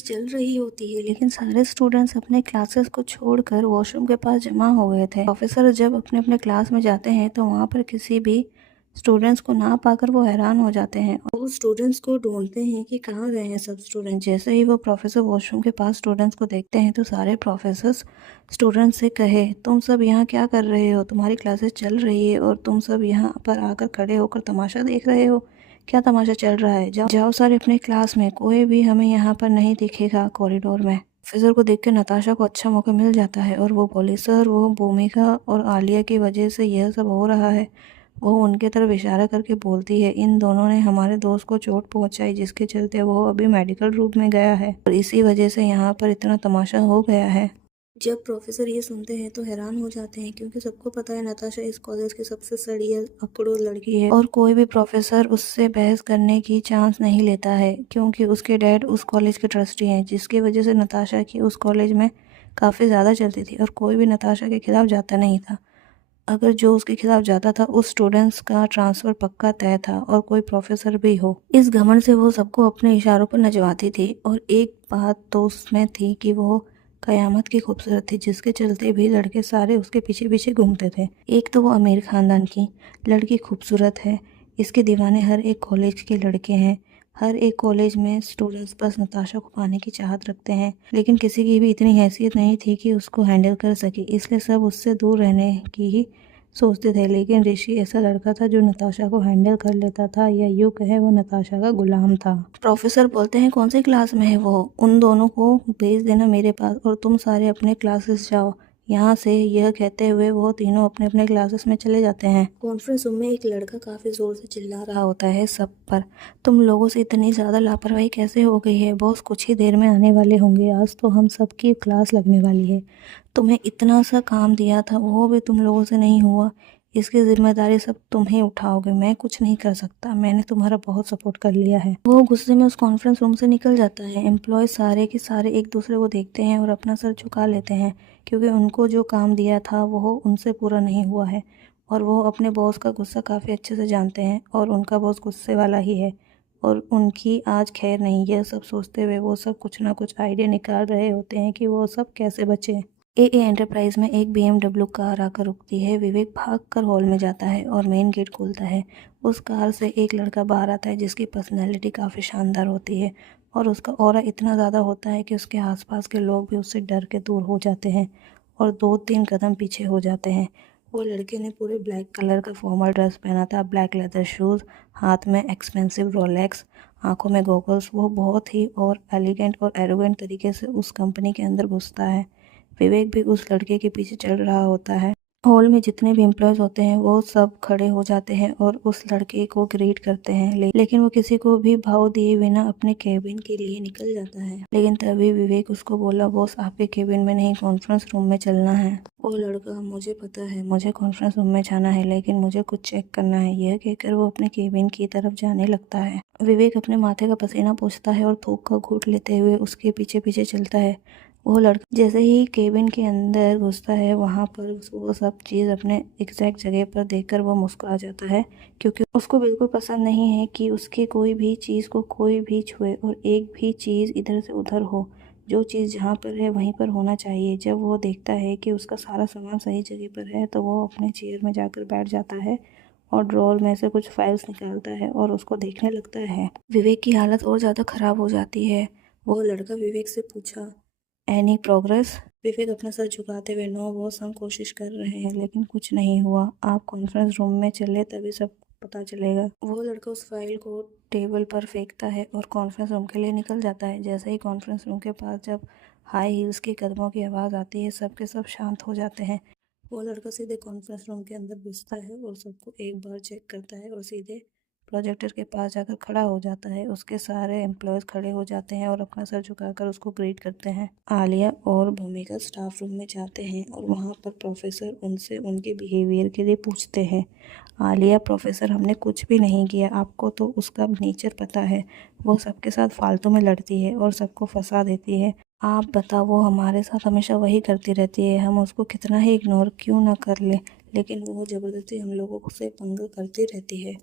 Classes चल रही होती है, लेकिन सारे स्टूडेंट्स अपने क्लासेस को छोड़कर वॉशरूम के पास जमा हो गए थे। प्रोफेसर जब अपने अपने क्लास में जाते हैं तो वहाँ पर किसी भी स्टूडेंट्स को ना पाकर वो हैरान हो जाते हैं और वो स्टूडेंट्स को ढूंढते हैं कि कहाँ गए हैं सब स्टूडेंट। जैसे ही वो प्रोफेसर वॉशरूम के पास स्टूडेंट्स को देखते हैं तो सारे प्रोफेसर्स स्टूडेंट्स से कहे, तुम सब यहाँ क्या कर रहे हो? तुम्हारी क्लासेस चल रही है और तुम सब यहाँ पर आकर खड़े होकर तमाशा देख रहे हो। क्या तमाशा चल रहा है? जाओ जाओ सारे अपने क्लास में, कोई भी हमें यहाँ पर नहीं दिखेगा कॉरिडोर में। प्रोफेसर को देख कर नताशा को अच्छा मौका मिल जाता है और वो बोली, सर वो भूमिका और आलिया की वजह से यह सब हो रहा है। वो उनके तरफ इशारा करके बोलती है, इन दोनों ने हमारे दोस्त को चोट पहुंचाई जिसके चलते वो अभी मेडिकल रूम में गया है और इसी वजह से यहाँ पर इतना तमाशा हो गया है। जब प्रोफेसर ये सुनते हैं तो हैरान हो जाते हैं, क्योंकि सबको पता है नताशा इस कॉलेज की सबसे सड़िया अकड़ू लड़की है और कोई भी प्रोफेसर उससे बहस करने की चांस नहीं लेता है, क्योंकि उसके डैड उस कॉलेज के ट्रस्टी हैं, जिसकी वजह से नताशा की उस कॉलेज में काफ़ी ज़्यादा चलती थी और कोई भी नताशा के खिलाफ जाता नहीं था। अगर जो उसके खिलाफ जाता था उस स्टूडेंट्स का ट्रांसफ़र पक्का तय था, और कोई प्रोफेसर भी हो। इस घमंड से वो सबको अपने इशारों पर नचवाती थी और एक बात तो उसमें थी कि वो कयामत की खूबसूरत थी, जिसके चलते भी लड़के सारे उसके पीछे पीछे घूमते थे। एक तो वो अमीर ख़ानदान की लड़की खूबसूरत है, इसके दीवाने हर एक कॉलेज के लड़के हैं। हर एक कॉलेज में स्टूडेंट्स बस नताशा को पाने की चाहत रखते हैं, लेकिन किसी की भी इतनी हैसियत नहीं थी कि उसको हैंडल कर सके, इसलिए सब उससे दूर रहने की ही सोचते थे। लेकिन ऋषि ऐसा लड़का था जो नताशा को हैंडल कर लेता था, या यूँ कहे वो नताशा का गुलाम था। प्रोफेसर बोलते हैं, कौन सी क्लास में है वो? उन दोनों को भेज देना मेरे पास और तुम सारे अपने क्लासेस जाओ यहाँ से। यह कहते हुए वो तीनों अपने अपने क्लासेस में चले जाते हैं। कॉन्फ्रेंस रूम में एक लड़का काफ़ी ज़ोर से चिल्ला रहा होता है सब पर, तुम लोगों से इतनी ज़्यादा लापरवाही कैसे हो गई है? बॉस कुछ ही देर में आने वाले होंगे, आज तो हम सबकी क्लास लगने वाली है। तुम्हें इतना सा काम दिया था वो भी तुम लोगों से नहीं हुआ, इसकी जिम्मेदारी सब तुम ही उठाओगे, मैं कुछ नहीं कर सकता, मैंने तुम्हारा बहुत सपोर्ट कर लिया है। वो गुस्से में उस कॉन्फ्रेंस रूम से निकल जाता है। एम्प्लॉय सारे के सारे एक दूसरे को देखते हैं और अपना सर झुका लेते हैं, क्योंकि उनको जो काम दिया था वो उनसे पूरा नहीं हुआ है और वो अपने बॉस का गुस्सा काफ़ी अच्छे से जानते हैं और उनका बॉस गुस्से वाला ही है और उनकी आज खैर नहीं। यह सब सोचते हुए वो सब कुछ ना कुछ आइडिया निकाल रहे होते हैं कि वो सब कैसे बचे। ए एंटरप्राइज में एक BMW कार आकर रुकती है। विवेक भागकर हॉल में जाता है और मेन गेट खोलता है। उस कार से एक लड़का बाहर आता है जिसकी पर्सनैलिटी काफ़ी शानदार होती है और उसका ऑरा इतना ज़्यादा होता है कि उसके आसपास के लोग भी उससे डर के दूर हो जाते हैं और 2-3 कदम पीछे हो जाते हैं। वो लड़के ने पूरे ब्लैक कलर का फॉर्मल ड्रेस पहना था, ब्लैक लेदर शूज़, हाथ में एक्सपेंसिव रोलेक्स, आंखों में गॉगल्स। वो बहुत ही और एलिगेंट और एरोगेंट तरीके से उस कंपनी के अंदर घुसता है। विवेक भी उस लड़के के पीछे चल रहा होता है। हॉल में जितने भी एम्प्लॉयज होते हैं वो सब खड़े हो जाते हैं और उस लड़के को ग्रीट करते हैं, लेकिन वो किसी को भी भाव दिए बिना अपने केबिन के लिए निकल जाता है। लेकिन तभी विवेक उसको बोला, बॉस आपके केबिन में नहीं, कॉन्फ्रेंस रूम में चलना है। वो लड़का, मुझे पता है, मुझे कॉन्फ्रेंस रूम में जाना है, लेकिन मुझे कुछ चेक करना है। यह कहकर वो अपने केबिन की तरफ जाने लगता है। विवेक अपने माथे का पसीना पोंछता है और थूक का घूंट लेते हुए उसके पीछे पीछे चलता है। वो लड़का जैसे ही केबिन के अंदर घुसता है वहाँ पर वो सब चीज़ अपने एग्जैक्ट जगह पर देखकर वो मुस्कुरा जाता है, क्योंकि उसको बिल्कुल पसंद नहीं है कि उसकी कोई भी चीज़ को कोई भी छुए और एक भी चीज़ इधर से उधर हो। जो चीज़ जहाँ पर है वहीं पर होना चाहिए। जब वो देखता है कि उसका सारा सामान सही जगह पर है तो वो अपने चेयर में जाकर बैठ जाता है और ड्रॉर में से कुछ फाइल्स निकालता है और उसको देखने लगता है। विवेक की हालत और ज़्यादा ख़राब हो जाती है। वो लड़का विवेक से पूछा, एनी प्रोग्रेस? विवेक अपना सर झुकाते हुए, नो बॉस, हम कोशिश कर रहे हैं लेकिन कुछ नहीं हुआ। आप कॉन्फ्रेंस रूम में चले तभी सब पता चलेगा। वो लड़का उस फाइल को टेबल पर फेंकता है और कॉन्फ्रेंस रूम के लिए निकल जाता है। जैसे ही कॉन्फ्रेंस रूम के पास जब हाई हील्स के कदमों की आवाज़ आती है, सब के सब शांत हो जाते हैं। वो लड़का सीधे कॉन्फ्रेंस रूम के अंदर घुसता है और सबको एक बार चेक करता है और सीधे प्रोजेक्टर के पास जाकर खड़ा हो जाता है। उसके सारे एम्प्लॉयज़ खड़े हो जाते हैं और अपना सर झुकाकर उसको ग्रीट करते हैं। आलिया और भूमिका स्टाफ रूम में जाते हैं और वहाँ पर प्रोफेसर उनसे उनके बिहेवियर के लिए पूछते हैं। आलिया, प्रोफेसर हमने कुछ भी नहीं किया, आपको तो उसका नेचर पता है, वो सबके साथ फालतू में लड़ती है और सबको फंसा देती है। आप बताओ, वो हमारे साथ हमेशा वही करती रहती है, हम उसको कितना ही इग्नोर क्यों ना कर ले, लेकिन वो ज़बरदस्ती हम लोगों से पंगा करती रहती है।